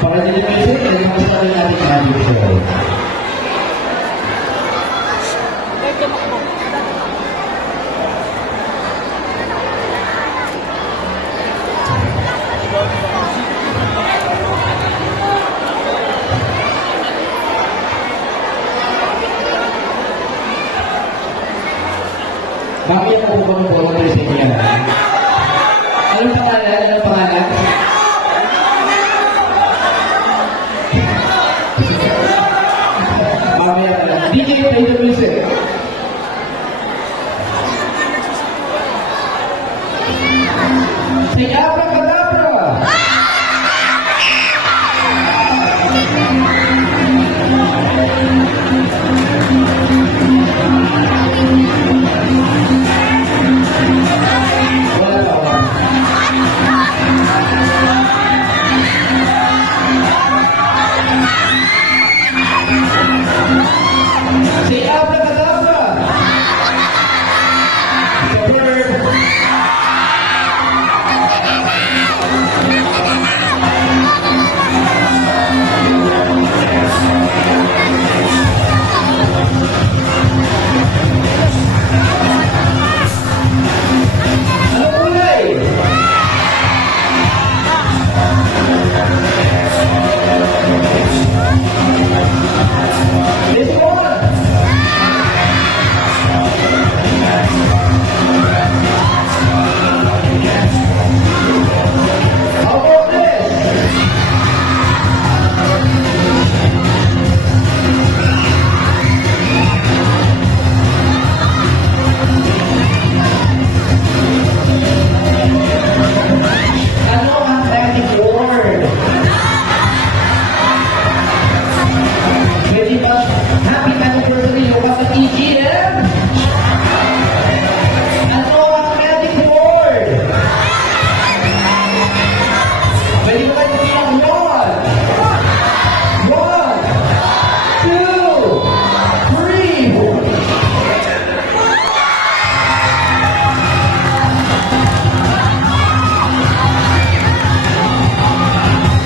Para din naman ito, nagkakasta rin natin ang magic show. Bakit ako bang volunteer sa inyo? Anong pangalan? Anong pangalan? Mamaya ka lang. DJ, play the music. Say abracadabra! Say abracadabra! It's a bird. Ano kulay? This one. How about this? Ano ang magic word? Very much happy anniversary yung mga TGM. Ano ang magic word? Very much bilang one. One, two, three.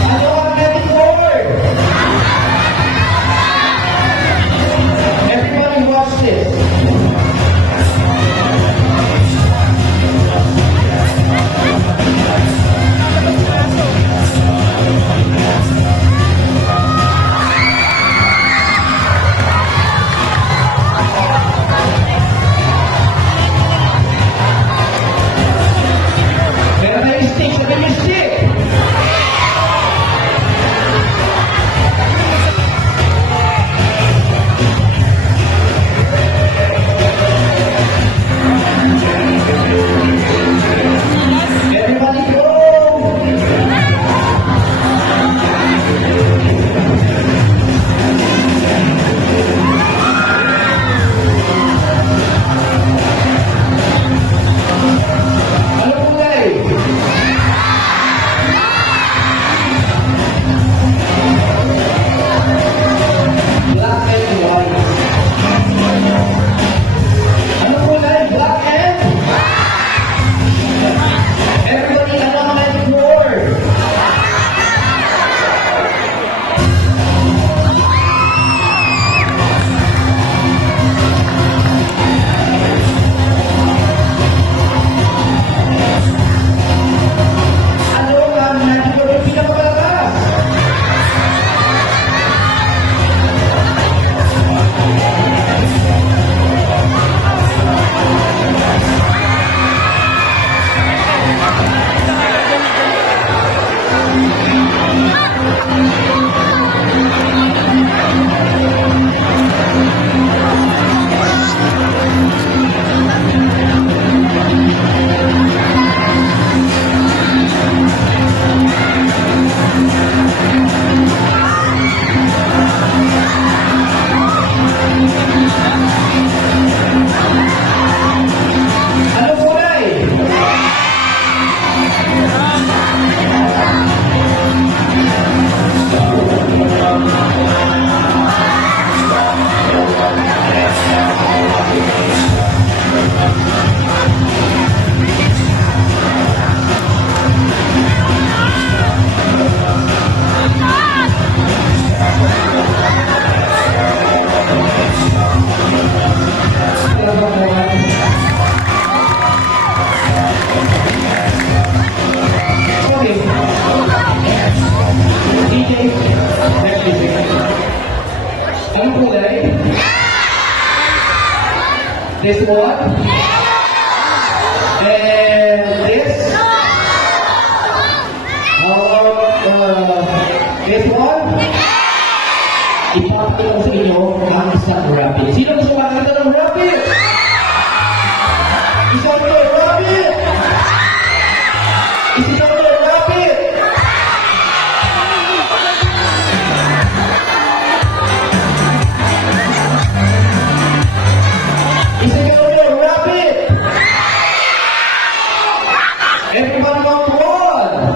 Ano ang magic word? Everybody watch this. Meron tayong stick. Sabi niyo stick. Everybody go! Ano kulay? Black and white. Ano kulay? Black and? Everybody, ano ang magic word? Ano ang magic word yung pinakamalakas? Ano kulay? This one? And this? How about this one? Ipapakita ko sa inyo ang isang rabbit. Sino gusto makakita ng rabbit? Isang ito, rabbit! Isang ito, rabbit! Isang ito, rabbit! Everybody want one,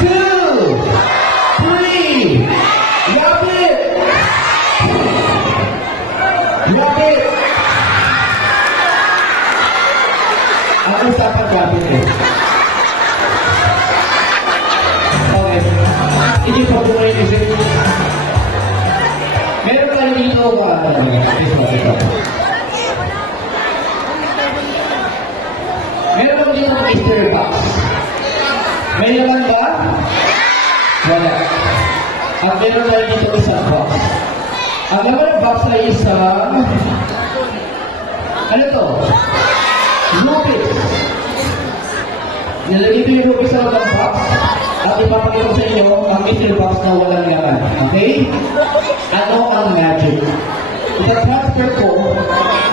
two, three, rabbit! Rabbit! Ang usapan rabbit eh. Okay. Hindi pa po ngayon isip. Meron tayo dito meron tayo dito mystery box. May naman ba? Wala. At meron tayo dito isang box. Ang naman ng box ay isang ano to? Rubik's. Nilagay ko yung Rubik's sa loob ng box at ipapakita ko sa inyo ang mystery box na walang laman. Okay? Ano ang magic? Ita-transfer ko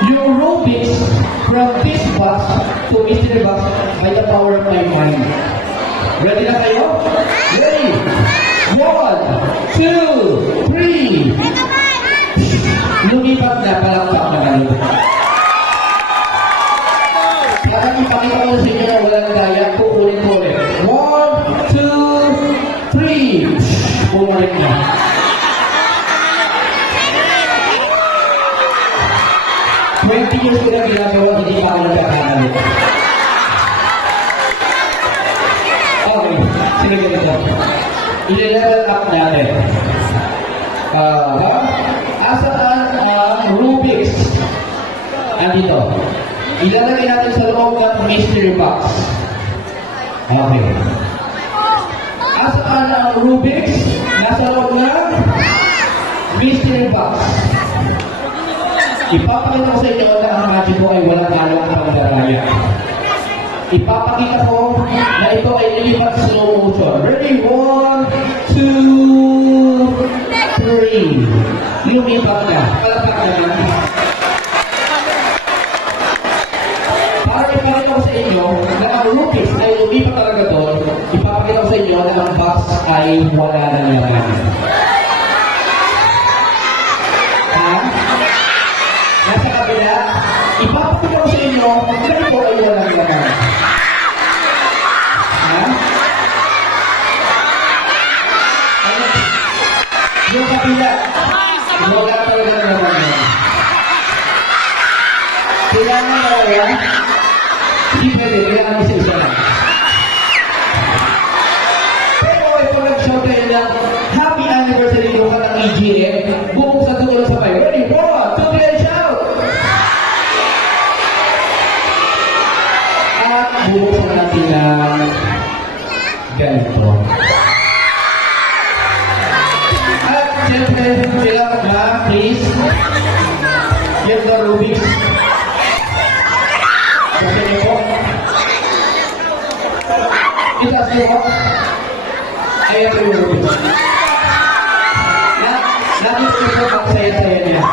yung Rubik's from this box to mystery box by the power of my mind. Ready na kayo? Ready? 1, 2, 3. Lumipat na, palakpak na kayo. Para ipakita ko sa inyo na walang daya, kukunin ko ulit. 1, 2, 3. Bumalik na. Years ko na ginagawa, hindi pa ako nagkakamali. Okay, sige ganito. I-level up natin. Asaan ang Rubik's? Andito. Ilalagay natin sa loob ng mystery box. Okay. Asaan ang Rubik's? Nasa loob ng mystery box. Ipapakita ko sa inyo na ang magic ko ay walang halong pagdaraya. Ipapakita ko na ito ay nilipat sa slow motion. Ready? 1, 2, 3. Lumipat na. Palakpak naman. Para ipakita ko sa inyo na ang Rubik's ay lumipat talaga doon, ipapakita ko sa inyo na ang box ay wala na laman. Nasa kabila, ipapakita ko sa inyo na ito ay walang laman. Ha? Yung kabila, wala talaga ng laman. Kailangan na wala, hindi pwede, kailangan isa-isa lang. Pero ito nag-show kayo na happy anniversary ko ka ng EGM, bubuksan ko lang sa kayo. Ready? 1, 2, 3, shout! Bubuksan natin ng ganito. At siyempre, kailangan na, please, get the Rubik's. Kasi niyo po, itaas niyo po, ayan yung Rubik's. Nakita niyo po ang saya-saya niya.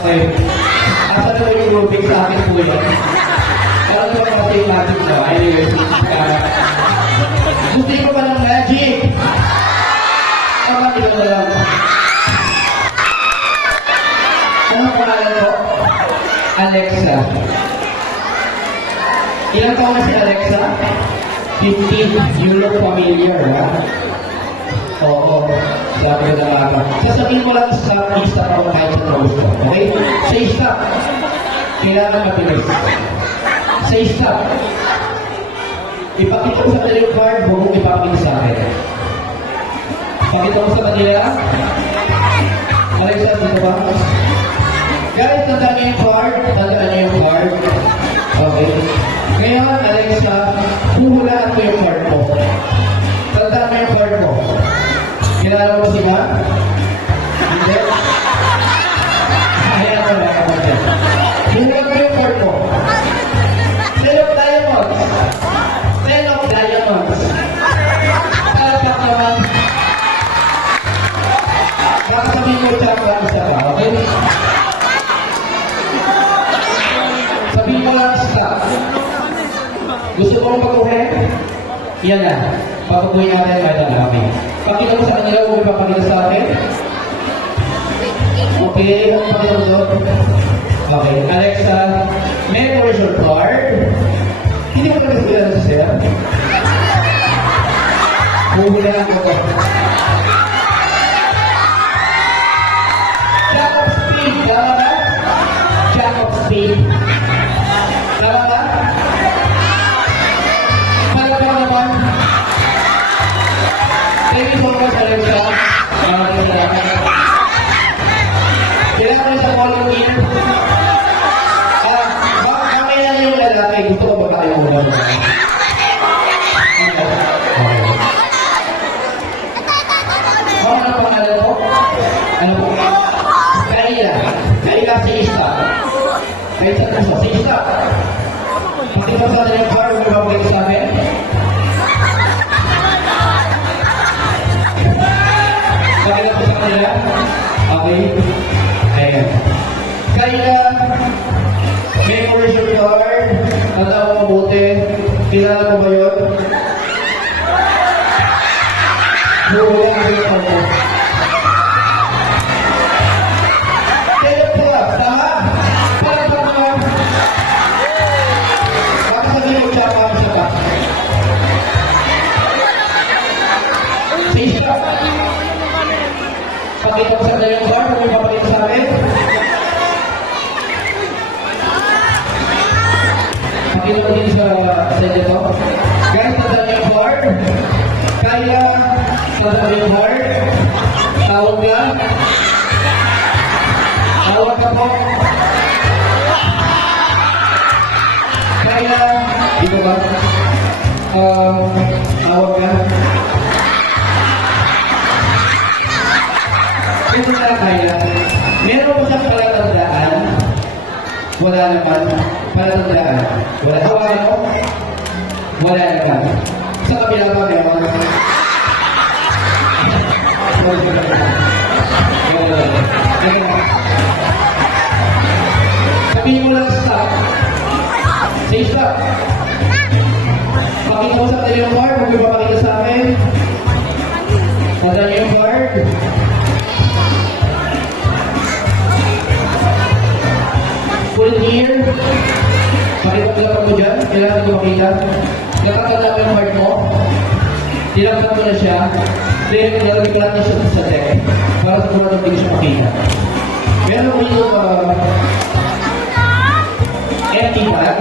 Okay. Asa na yung Rubik's sa akin po yun? Alam mo ba kasi yung magic mo? Anyway, gusto ko ba ng magic? Tama, ito na lang. Anong pangalan ko? Alexa. Ilang taon na si Alexa? 15. You look familiar, ha? Oo. Sabi ko na mga. Sasabihin ko lang stop, i-stop ako kahit sa trouble ko. Okay? Say stop. Kailangan mabilis. Say stop. Ipakita ko sa kanila yung card, huwag mong ipakita sa akin. Pakita ko sa kanila. Alexa, dito ba? Guys, tandaan niyo yung card. Tandaan niyo yung card. Okay. Ngayon, Alexa, huhulaan ko yung card mo. Tandaan mo yung card mo. Kilala mo si Ma? Hindi? Yan na. Papabuhin natin ang medal namin. Pakita mo sa kanila, huwag ipapakita sa akin. Okay, ang pakita mo doon. Okay, Alexa, memories your card. Hindi mo talaga sila sa sir. Huhuli lang ako. Jack of speed, tama ba? Jack of speed. Tama ba? Palagpakan naman. Thank you so much, Alexa. Maraming salamat. Kailangan ko sa volunteer. Kami na yung lalaki. Gusto ko ba tayo muna? Ano ang pangalan mo? Ano po? Kaya. Kaya si Isa. Kaya sa puso. Si Isa. Pakita sa atin yung car. Huwag mabalik sa amin. Pakita po sa kanila. Okay. Ayan. Kaya, memories your card. Tanda mo mabuti. Kilala mo ba yun? Huwag ang yung card mo. Kaya po, tama? Para pa mo. Baka sabihin mo siya para siya pa. Sisa. Pakita ko sa kanila yung card. Huwag ipapakita sa akin. Pakita ko din sa inyo to. Guys, tanda yung card. Kaya, tanda yung card. Tawag ka. Tawag ka po. Kaya, dito ba? Tawag ka. Ito na kaya. Meron mo siyang palatandaan. Wala naman. Palatandaan. Wala. Hawakan mo. Wala naman. Sa kabila pa meron. Wala. Sabihin mo lang stop. Say stop. Pakita mo sa kanila yung card. Huwag yung papakita sa akin. Tanda niyo yung card. Full year. Pakita mo dyan. Kailangan ko makita. Nakakala mo yung card mo. Tinakpan ko na siya. Then, nilagay ko natin siya sa deck. Para siguro hindi ko siya makita. Meron ko yung empty bag.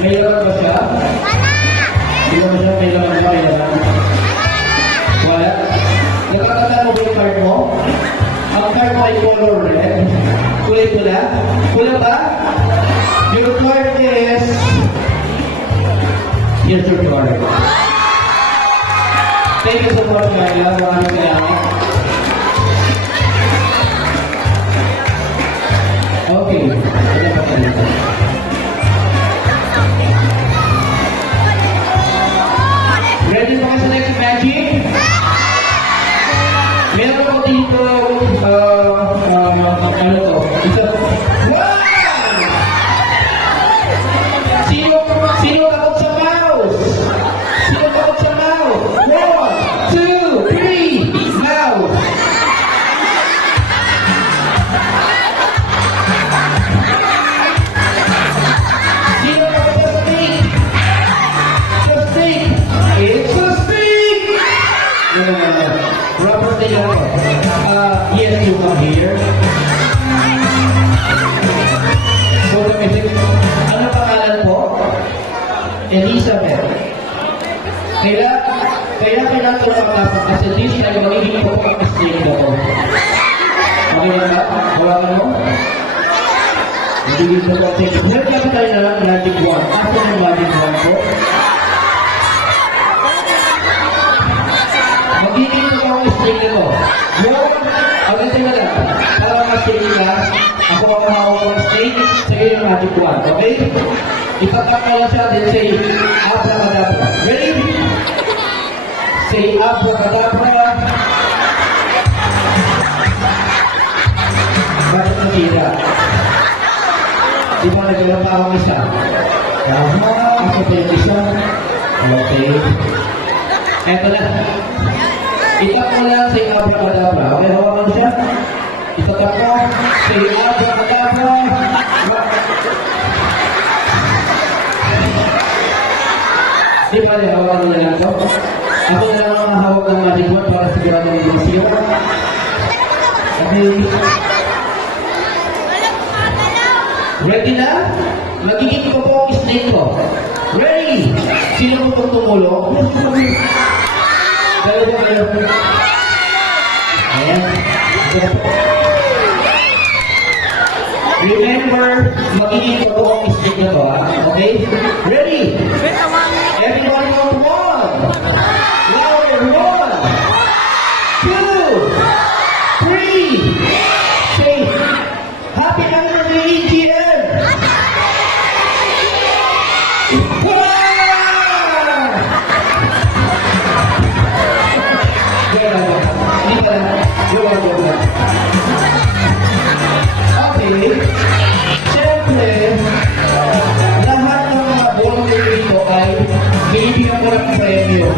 May laman ba siya? Hindi ko ba siya may laman ba? May laman. Wala. Nakakala mo ba yung card mo? Ang card mo ay color red. Kulay pula. Pula ba? Your card is... Here's your card. Thank you so much, Myla. Maraming salamat. Okay. Ito pa talaga. Ready na kayo sa next magic? Meron ako dito, ano to? Isa, wow! Sino takot sa mouse? Sino takot sa mouse? 1, 2, 3, mouse! Sino takot sa snake? Sa snake! It's a snake! Rubber snake ako. Yes, you come here. So, ano pangalan po? Elizabeth. Kailangan ko makapasok kasi this time magiging po ang mistake na to. Okay na ba? Hawakan mo? Magiging po ang mistake. Meron lang tayo na lang magic wand. After ng magic wand po, magiging po ang mistake na to. Yung, agad na lang. Para mistake ka, ako ang mahawak ng mistake sa iyo yung magic wand. Okay? Ipagkakala siya, then say, abracadabra. Ready? Say, abracadabra. Bakit nakita? Di ba nagkaroon pa akong isa? Tama, ako pa yung isa. Okay. Eto na. Itap mo lang sa abracadabra. Okay, hawakan siya. Itap mo sa abracadabra. Di ba rin hawakan mo na lang ito? Ako na lang ang hawak ng magic wand para sigurado ng ilusyo. Okay. Ready na? Magiging ko po ang snake ko. Ready? Sino po tumulong? Dalawa. Ayan. Remember, magiging ko po ang snake na to, ha? Okay? Ready? Everyone count one. Louder, 1, 2, 3. Say, happy anniversary, EGM! Okay. Siyempre, lahat ng mga volunteer dito ay bibigyan ko ng premyo.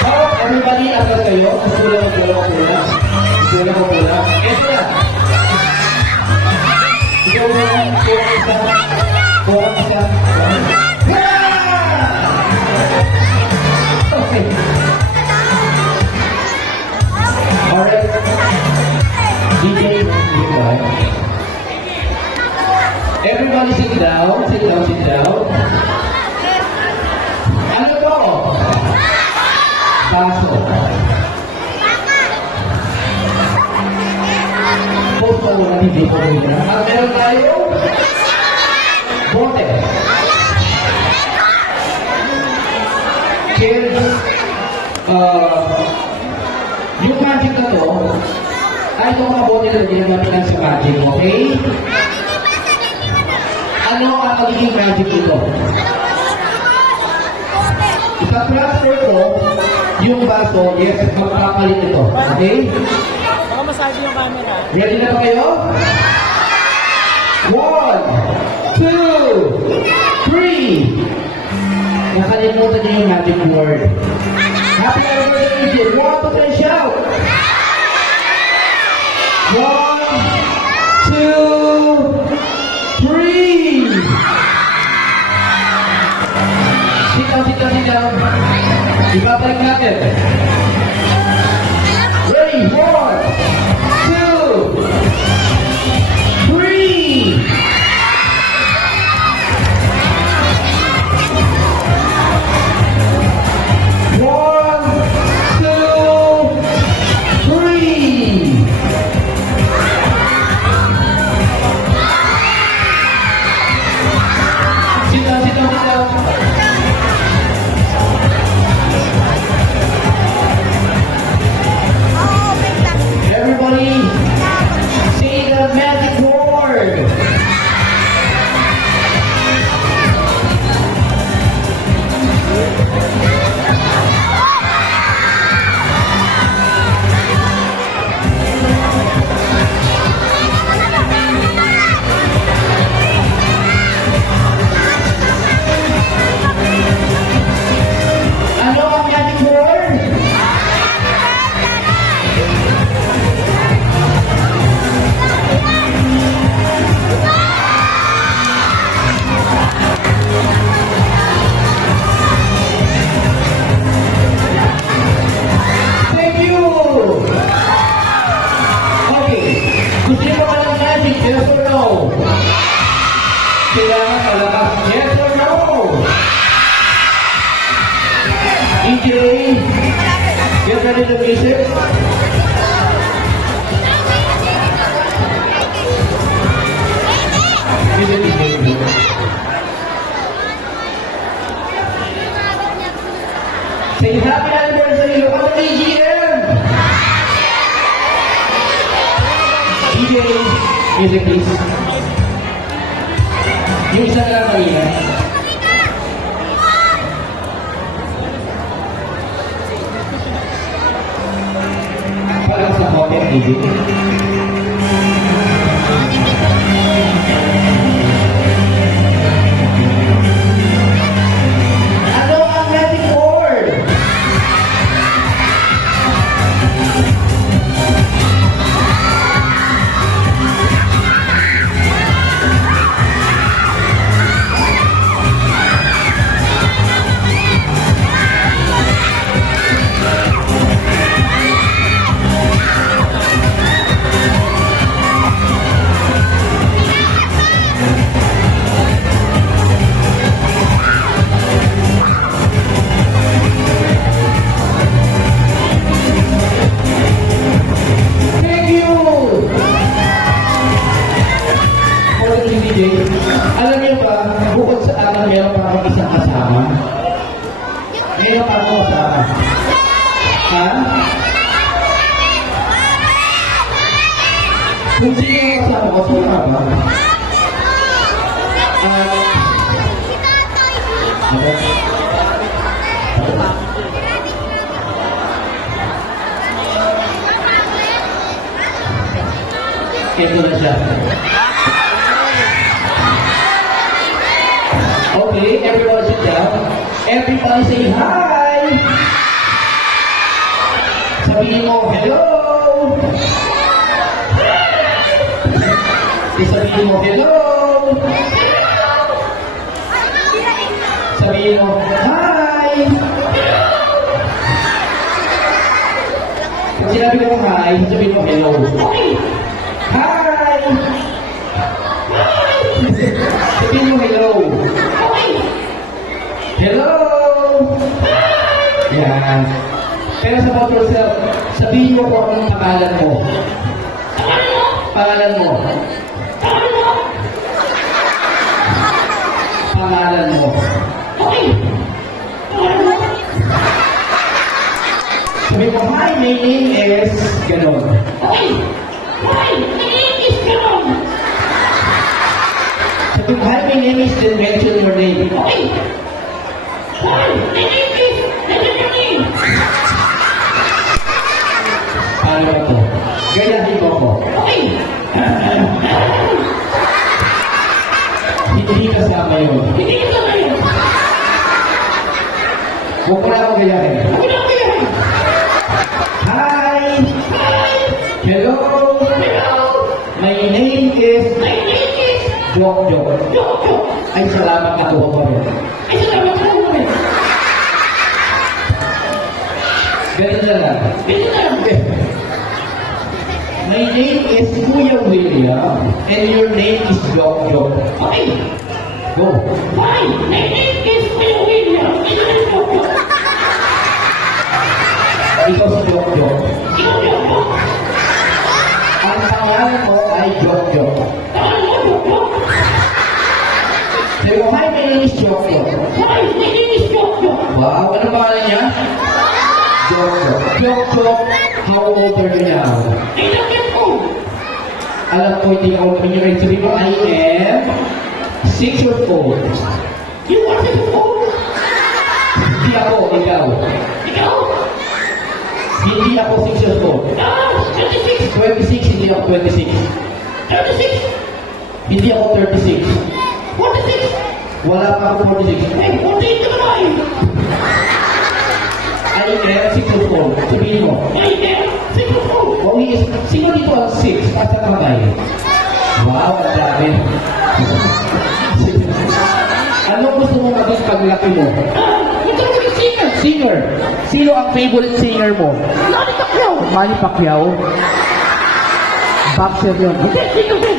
So, everybody, agad kayo. Kulang ko pula. Ito na. Ikaw na lang. Kurang isa. Okay. Alright. DJ, everybody sit down. Ano po? Paso. Posto na hindi po rin. At meron tayo bote. Kids, yung magic na to, ay itong mga bote na ginagawa sa magic, okay? Ano ang magiging magic ito? Ika-transfer ko yung baso, yes, magpapalit ito, okay? Baka masabi yung camera. Ready na ba kayo? 1, 2, 3. Nakalimutan niyo yung magic word. Happy anniversary! 1, 2, 3, shout! 1, 2, 3. Sit down. Ibabalik natin. Ready? 1, 2, 3. Everybody, say the magic word. Ano ang magic word? Thank you! Okay. Gusto niyo ba ng magic? Yes or no? Kailangan malakas. Yes or no? EJ, get ready to visit. Say happy anniversary to all the EGM! EJ, music please. Yung isa lang kanina. Parang sa kote, EJ. Bukod sa akin, meron pa akong isang kasama. Meron pa akong kasama. Ha? Kung sino yung kasama ko, sino ka ba? Ito na siya. Okay, everyone sit down. Everybody say hi! Sabihin mo, hello! Sabihin mo, hello! Sabihin mo, hi! Kung sinabi mo hi, sabihin mo, hello. Hi! Sabihin mo, hello. Hello! Yan. Pero sa about yourself, sabihin mo kung anong pangalan mo. Pangalan mo. Pangalan mo. Sabi mo, hi, my name is ganon. Hi, my name is ganon. Sabi mo, hi, my name is, then mention your name. Hi, my name is, mention your name. Paano ba ito? Gayahin mo ko. Hindi kasama yun. Hindi kasama yun. Huwag mo na ako gayahin. Hi! Hello! My name is... Jok Jok. Ay, salamat na tuwa pa rin. Ganun na lang. My name is Kuya William and your name is Jok Jok. Okay. Go. Hi, my name is Kuya William and your name is Jok Jok. Ikaw si Jok Jok. Ang pangalan mo ay Jok Jok. Sabi mo, hi, my name is Jok Jok. Hi, my name is Jok Jok. Wow, ano pangalan niya? Jok Jok. Jok Jok, how old are you now? 8 years old. Alam ko, hindi ako namin sabi mo, I am 6 years old. You are 6 years old? Hindi ako, ikaw. Ikaw? Hindi ako 6 years old. 26. 26, hindi ako 26. 36? Hindi ako 36. 46? Wala pa ako 46. Eh, 48 ka naman. I am 6 years old. Sabihin mo. I am 6 years old. Oh, he is, sino dito ang 6? Pasa kamay. Wow, ang dami. Ano gusto mo maging paglaki mo? Ito maging singer. Singer. Sino ang favorite singer mo? Manny Pacquiao. Manny Pacquiao? Boxer yun. Hindi, singer din.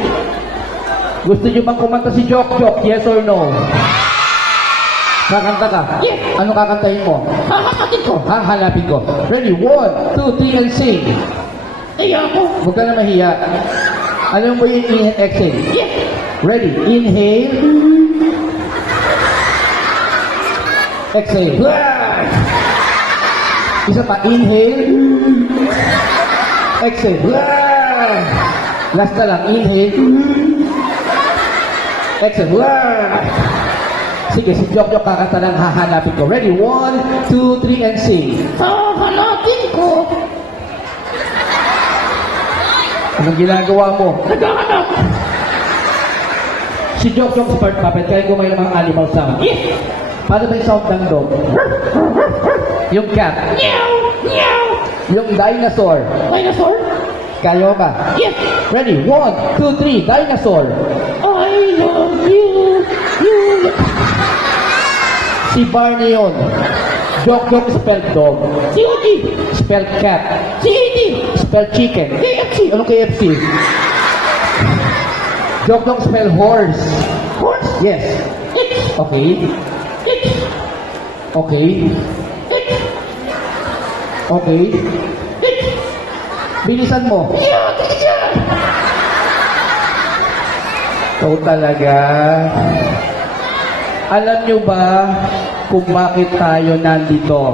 Gusto niyo bang kumanta si Jok Jok? Yes or no? Kakanta ka? Yes. Ano kakantahin mo? Hahanapin ko. Hahanapin ko. Ready? 1, 2, 3, and sing. Iya ako. Huwag ka na mahiya. Ano mo yung inhale, exhale? Yes. Ready? Inhale. Exhale. Isa pa. Inhale. Exhale. Last na lang. Inhale. Exhale. Sige, si Jok Jok kakanta ng hahanapin ko. Ready? 1, 2, 3, and sing. Hahanapin ko. Anong ginagawa mo? Naghahanap. Si Jok Jok sa bird puppet, kaya kumain ng mga animal sound. Yes. Paano ba yung sound ng dog? Yung cat. Meow. Meow. Yung dinosaur. Dinosaur? Kaya ba? Yes. Ready? 1, 2, 3, dinosaur. I love you. You. Si Barney yun. Jok Jok spelled dog. Si Udi. Spelled cat. Si Udi. Spelled chicken. KFC. Anong KFC? Jok Jok spelled horse. Horse? Yes. Okay. Okay. Okay. Bilisan mo. Ikaw talaga. Alam nyo ba kung bakit tayo nandito?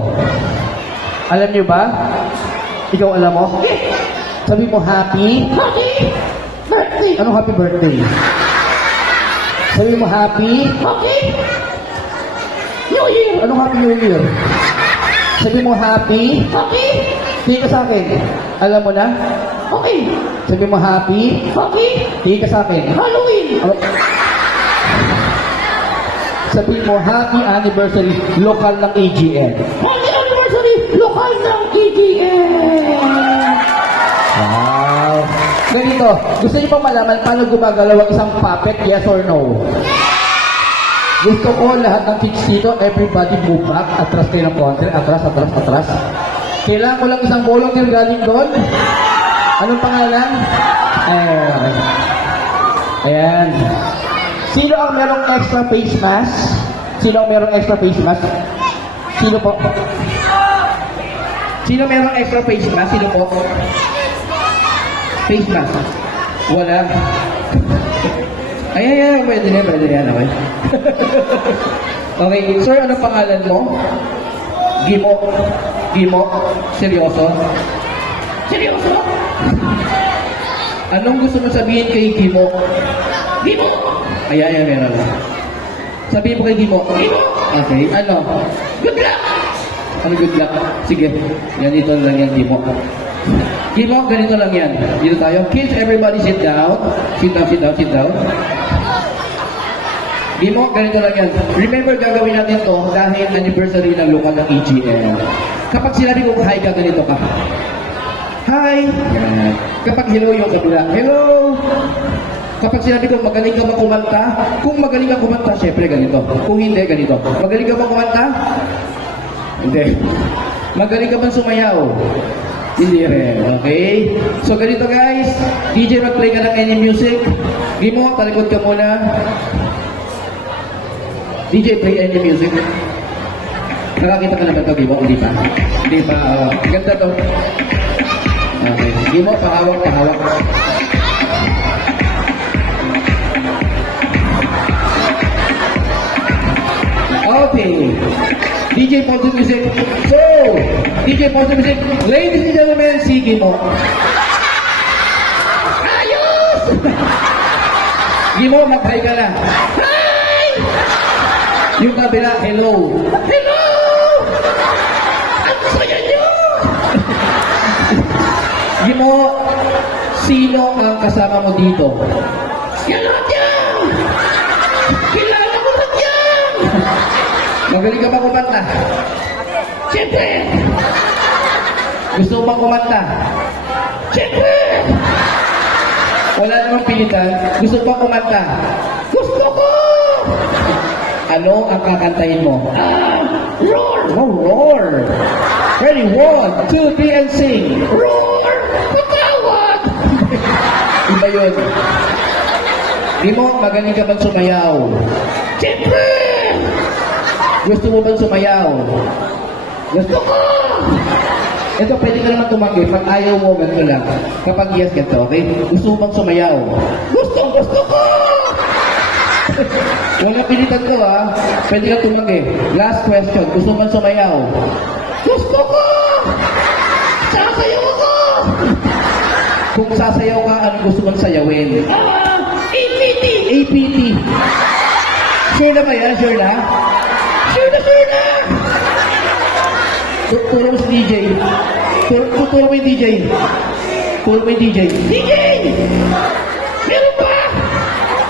Alam nyo ba? Ikaw alam mo? Sabi mo, happy? Happy birthday. Anong happy birthday? Sabi mo, happy? Happy New Year. Anong happy New Year? Sabi mo, happy? Happy? Tingin ka sa akin. Alam mo na? Okay. Sabi mo, happy? Happy? Tingin ka sa akin. Halloween. Sabi mo, happy anniversary, lokal ng AGN. Happy anniversary, lokal ng AGN. Wow. Ganito, gusto niyo pang malaman paano gumagalaw ang isang puppet, yes or no? Gusto ko lahat ng chicks dito, everybody move back, atras kayo ng konti, atras. Kailangan ko lang isang volunteer galing doon. Anong pangalan? Ayan. Sino ang merong extra face mask? Sino ang merong extra face mask? Sino po? Sino merong extra face mask? Sino po? Face mask? Wala. Ay, pwede yan, okay. Okay, sir, ano pangalan mo? Gimo? Seryoso? Seryoso? Anong gusto mo sabihin kay Gimo? Gimo! Ayan, meron. Sabihin mo kay Gimo. Gimo! Okay, ano? Good luck! Ano good luck? Sige, yan dito lang yan, Gimo. Gimo, ganito lang yan. Dito tayo. Kids, everybody sit down. Sit down. Gimo, ganito lang yan. Remember, gagawin natin to dahil anniversary ng lokal ng AGN. Kapag sinabi ko, hi ka, ganito ka. Hi! Yan. Kapag hello yung kabila, hello! Kapag sinabi ko, magaling ka ba kumanta? Kung magaling ka kumanta, syempre ganito. Kung hindi, ganito. Magaling ka ba kumanta? Hindi. Magaling ka bang sumayaw? Hindi rin. Okay? So, ganito guys. DJ, mag-play ka ng any music. Gimo, talikod ka muna. DJ, play any music. Nakakita ka na ba ito, Gimo? Hindi pa. Ganda to. Okay. Gimo, pahawak. Okay. DJ pause the music. So, DJ pause the music. Ladies and gentlemen, si Gimo. Ayos! Gimo, mag-hi ka na. Hi! Yung kabila, hello. Hello! Ang saya niyo! Gimo, sino ang kasama mo dito? Yan lahat yan! Kilala mo lahat yan! Magaling ka ba kumanta? Siyempre! Gusto mo bang kumanta? Siyempre! Wala namang pilitan. Gusto mo bang kumanta? Gusto ko! Ano ang kakantahin mo? Roar! Oh, roar! Ready, 1, 2, 3, and sing! Roar! Patawad! Iba yun. Di mo, magaling ka bang sumayaw? Siyempre! Gusto mo bang sumayaw? Gusto ko! Ito, pwede ka naman tumanggi. Pag ayaw mo, ganito lang. Kapag yes, ganito, okay? Gusto mo bang sumayaw? Gusto ko! Wala pilitan ko, ha? Pwede ka tumanggi. Last question. Gusto mo bang sumayaw? Gusto ko! Sasayaw ako! Kung sasayaw ka, anong gusto mong sayawin? APT! APT! Sure na ba yan? Sure na? Sure na! Turo mo si DJ. Turo mo yung DJ. DJ!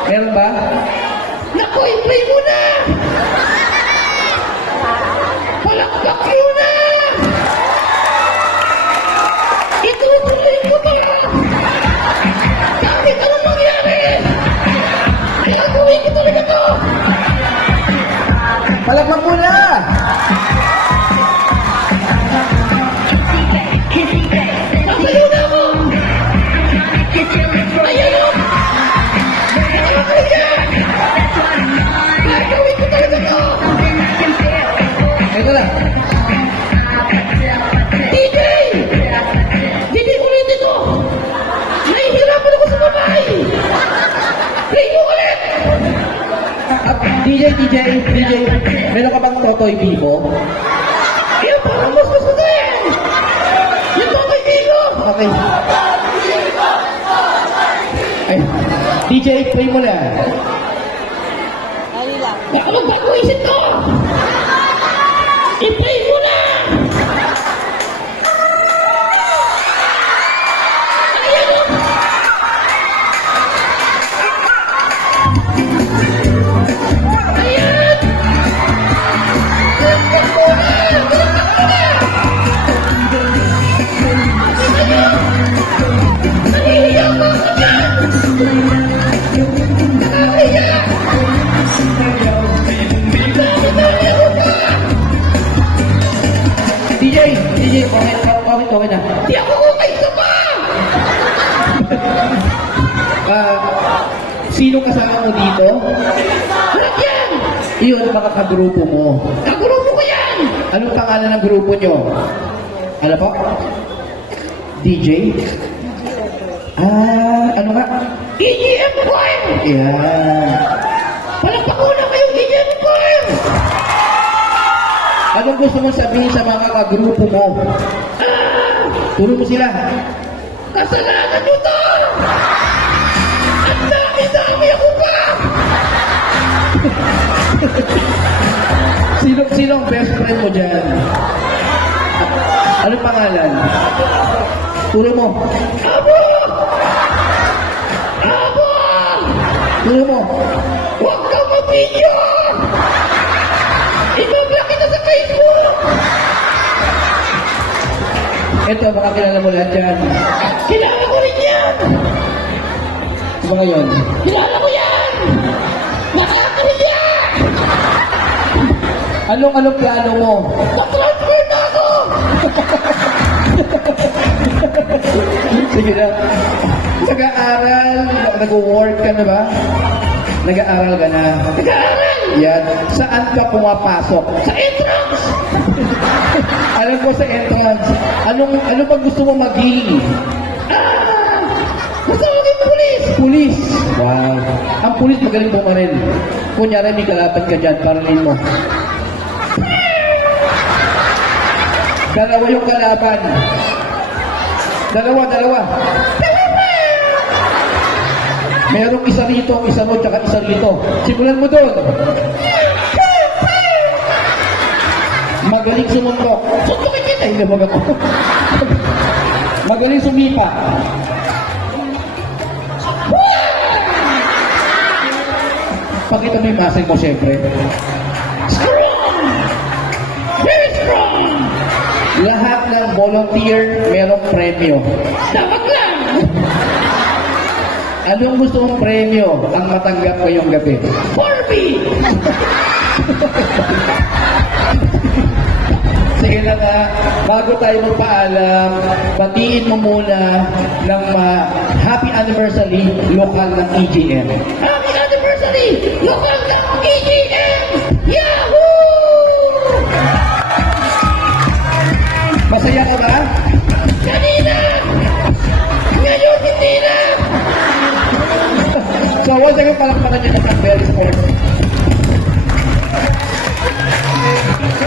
Meron ba? Naku, i-play mo na! Palakpak yun na! Itutuloy ko ba? Bakit anong mangyari? Gagawin ko talaga to! Palakpak mo na! Nasayaw na ako! Ayan o! Gagawin ko talaga to! Ito lang. DJ! DJ, ulitin ko! Nahihirapan ako sa babae! Play mo ulit! DJ! meron ka bang Totoy Bibo? Kaya parang mas gusto ko yan. Yung Totoy Bibo. Okay. Ay, DJ, play mo na. Dali lang. Baka magbago isip ko. I-play mo na. DJ, okay na. Di ako okay ka pa! Sino kasama mo dito? Lahat yan! Iyon, mga kagrupo mo. Kagrupo ko yan! Anong pangalan ng grupo nyo? Ano po? DJ? Ano nga? EGM Choir! Yan. Palagpakunan kayong EGM Choir! Anong gusto mong sabihin sa mga kagrupo mo? Turo mo sila. Kasalanan nyo to! Ang dami-dami ako pa! Sino ang best friend mo dyan? Anong pangalan? Turo mo. Abo! Abo! Turo mo. Huwag kang mabidyo! I-block kita sa Facebook! Ito, baka kilala mo lahat yan. Kilala ko rin yan! Diba ngayon? Kilala ko yan! Nakakarin yan! Anong plano mo? Na-transfer na ako! Sige na. Nag-aaral, nag-work ka na ba? Nag-aaral ka na? Nag-aaral! Yan. Saan ka pumapasok? Sa entrance! Alam ko sa entrance. Ano ba gusto mo maging? Gusto mo maging pulis! Pulis! Wow. Ang pulis magaling bumaril. Kunyari may kalaban ka dyan, parilin mo. Dalawa yung kalaban. Dalawa. Merong isa rito, isa mo, tsaka isa rito. Simulan mo doon. Magaling sumuntok. Suntukin kita, hindi ba ako? Magaling sumipa. Pakita mo yung muscle mo, siyempre. Strong! Very strong! Lahat ng volunteer, merong premyo. Dapat lang! Anong gusto mong premyo ang matanggap ngayong gabi? Barbie! Sige na nga, bago tayo magpaalam, batiin mo muna ng happy anniversary lokal ng EGM. Happy anniversary lokal ng EGM! Yahoo! Masaya ka ba? Kanina! Ngayon hindi na! So, once again, palakpakan niya ng Canberra Sports.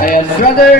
Ayan, brother,